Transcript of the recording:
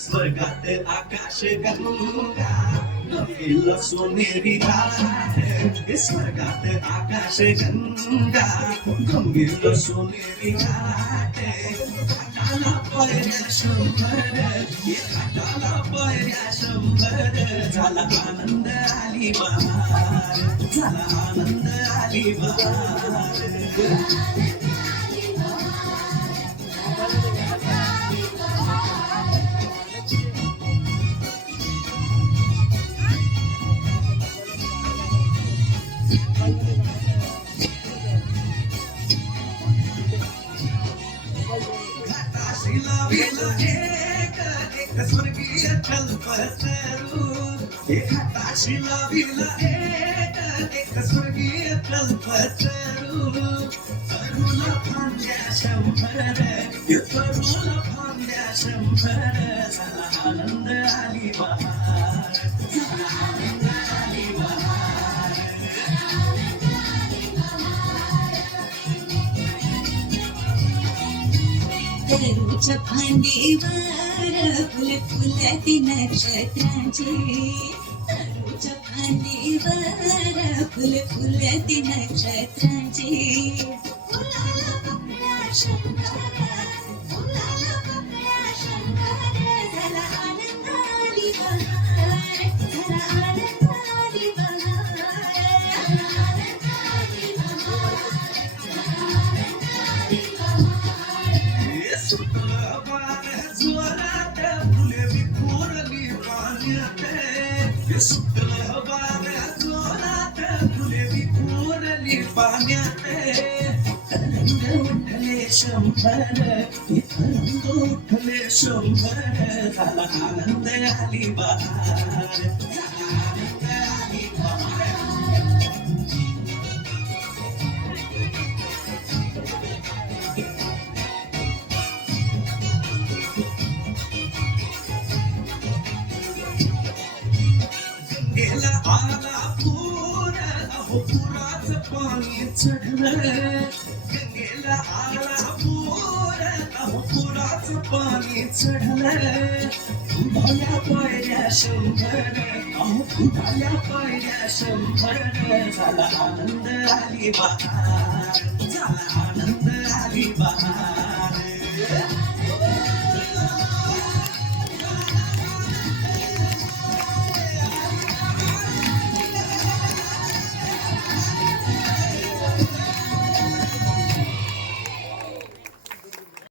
स्वर्गात आकाश गंगा नवील सोनेरी लाट स्वर्गात आकाश गंगा गंभीर सोनेरी लाट घाटाला पायऱ्या शंभर घाटाला पायऱ्या शंभर झाला आनंद आली बहार झाला आनंद आली बहार एक स्वर्गीय कल्पतरू हाताशी लाविला एक स्वर्गीय कल्पतरू तरुला फांद्या शंभर तरुला फांद्या शंभर झाला आनंद आली बहार झाला आनंद आली बहार तरुच्या फांदीवर फुल फुलती नक्षत्रांची तरुच्या फांदीवर फुल फुलती नक्षत्रांची फुलाला पकड्या शंकर फुलाला पकड्या शंकर झाला आनंद आली बहार झाला आनंद आली बहार झाला आनंद आली बहार झाला आनंद आली बहार सुटलं बाण जोरात फुले विखुरली पाण्यात सुटलं बाण जोरात फुले विखुरली पाण्यात तरंग उठले शंभर तरंग उठले शंभर झाला आनंद आली बहार झाला आनंद आली बहार गेला आला पूर अहो पुराचं पाणी चढलं गंगेला आला पूर अहो पुराचं पाणी चढलं फुटाल्या पायऱ्या शंभर अहो फुटाल्या पायऱ्या शंभर झाला आनंद आली बहार झाला आनंद आली बहार